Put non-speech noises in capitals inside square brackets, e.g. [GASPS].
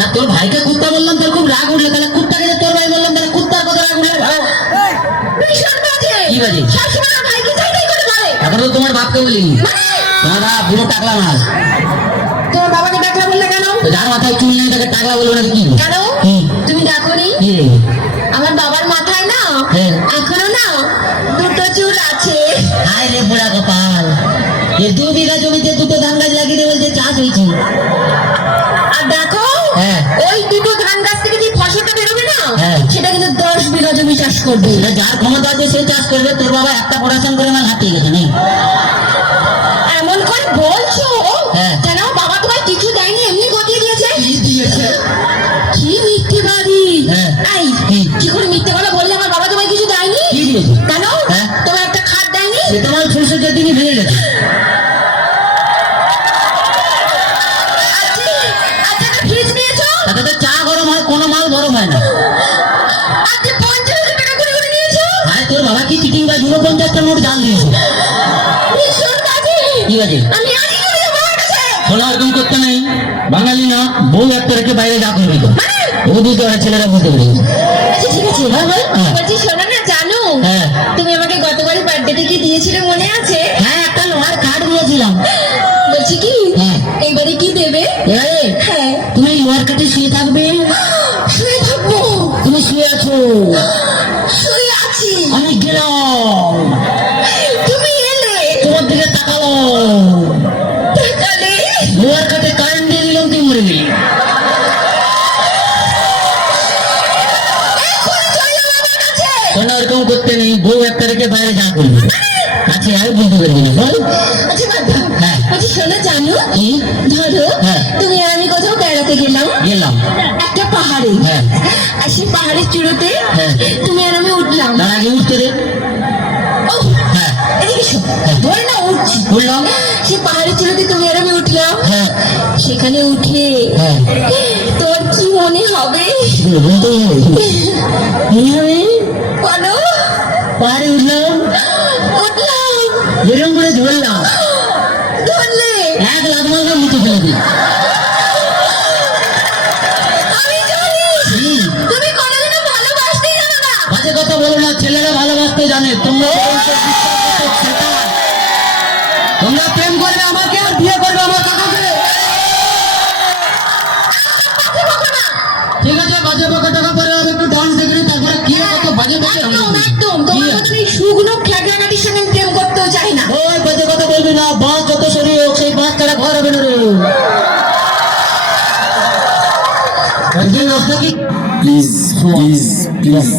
না তোর ভাইকে কুত্তা বললাম তোর খুব রাগ উঠল। তাহলে কুত্তাকে তোর ভাই বললাম তাহলে কুত্তার কথা রাগ উঠল। ভাই? ভীষণ বাজে। কি বাজে? সবসময় আমার ভাইকে চাই চাই করে বলে। এখন তো তোমার বাপকে বলি তোমার বাপ পুরো টাকলা মাছ। তোমার বাবাকে ডাকলা বললে কেন? যার মাথায় চুল নেই তাকে টাকলা বলব না কি? কেন? তুমি দেখোনি? কি? রে? আমার বাবার মাথায় না হ্যাঁ। এখনও না দুটো চুল আছে। হায় রে বুড়া কপাল এ দু বিঘা জমিতে দুটো সেটা কিন্তু দশ বিঘা জমি চাষ করবে। সেটা যার ক্ষমতা আছে সে চাষ করবে। তোর বাবা একটা পড়াশোনা করে আমার হাতিয়ে গেছে নেই? এমন করে বলছো? হ্যাঁ। যেন বাবা তোমায় কিছু দেয়নি এমনি গতিয়ে দিয়েছে? কি দিয়েছে? কি মিথ্যেবাদী? হ্যাঁ। এই কি? করে মিথ্যে কথা বললে আমার বাবা তোমায় কিছু দেয়নি? কি দিয়েছে? কেন? হ্যাঁ। তোমার একটা খাট দেয়নি? সে তোমার ফুলসজ্জার দিনই ভেঙে গেছে। আরে তোর বাবা কি চিটিং বা দুটো পঞ্চাশটা নোট জাল দিয়েছে? ভীষণ বাজে? কি আছে করতে নেই। বাঙালি না বউ একটা রেখে বাইরে যা করবি তো। ও বুঝতে পারে ছেলেরা বুঝতে পেরে। আচ্ছা ঠিক আছে হ্যাঁ, বল। বলছি শোনো না জানো? হ্যাঁ। তুমি আমাকে গতবারই বার্থডেতে কি দিয়েছিলে মনে আছে? হ্যাঁ একটা লোহার কাঠ দিয়েছিলাম বলছি কি? হ্যাঁ। এইবারে কি দেবে? এবারে হ্যাঁ। তুমি লোহার কাঠে শুয়ে থাকবে। [GASPS] শুয়ে থাকব? তুমি শুয়ে আছো। তোমার দিকে তাকালো। লোহার কাঠে কারেন্ট দিয়ে দিলাম তুই মরে গেলি। আমার শোনা এরকম করতে নেই বউ একটা রেখে বাইরে যা করবি। আচ্ছা আর বুঝতে পারবি না। বল। আচ্ছা। হ্যাঁ। শোনো জানো ধরো হ্যাঁ। তুমি আর আমি কোথাও বেড়াতে গেলাম। গেলাম। একটা পাহাড়ে। হ্যাঁ। আর সেই পাহাড়ের চূড়োতে হ্যাঁ। তুমি আর আমি উঠলাম। আগে উঠতে দে উঠলাম সেই পাহাড়ের চূড়োতে তুমি আর আমি উঠলাম হ্যাঁ। সেখানে উঠে হ্যাঁ। তোর কি মনে হবে? বলতেই হবে। বলো। পাহাড়ে উঠলাম। উঠলাম। এরকম করে ধরলাম। ধরলে? এক লাখ মালকে মুখে ফেলে দিই। কথা বলো না ছেলেরা ভালোবাসতে জানে। তোমরা বলছো বিশ্বাস করছ সেটা। তোমরা প্রেম করবে আমাকে আর বিয়ে করবে আমার কাকাকে? ঠিক আছে বাজে বকা টাকা পরে আমি একটু ডান্স দেখি তারপরে কি কত বাজে বাজে একদম একদম তোমার মতন এই শুকনো খ্যাকড়াকাটির সঙ্গে প্রেম করতেও চাই না। ওই বাজে কথা বলবি না বাঁশ যত সরি হোক সেই বাঁশ ছাড়া ঘর হবে না রে। একদিন রাস্তা কি? Please, please, please.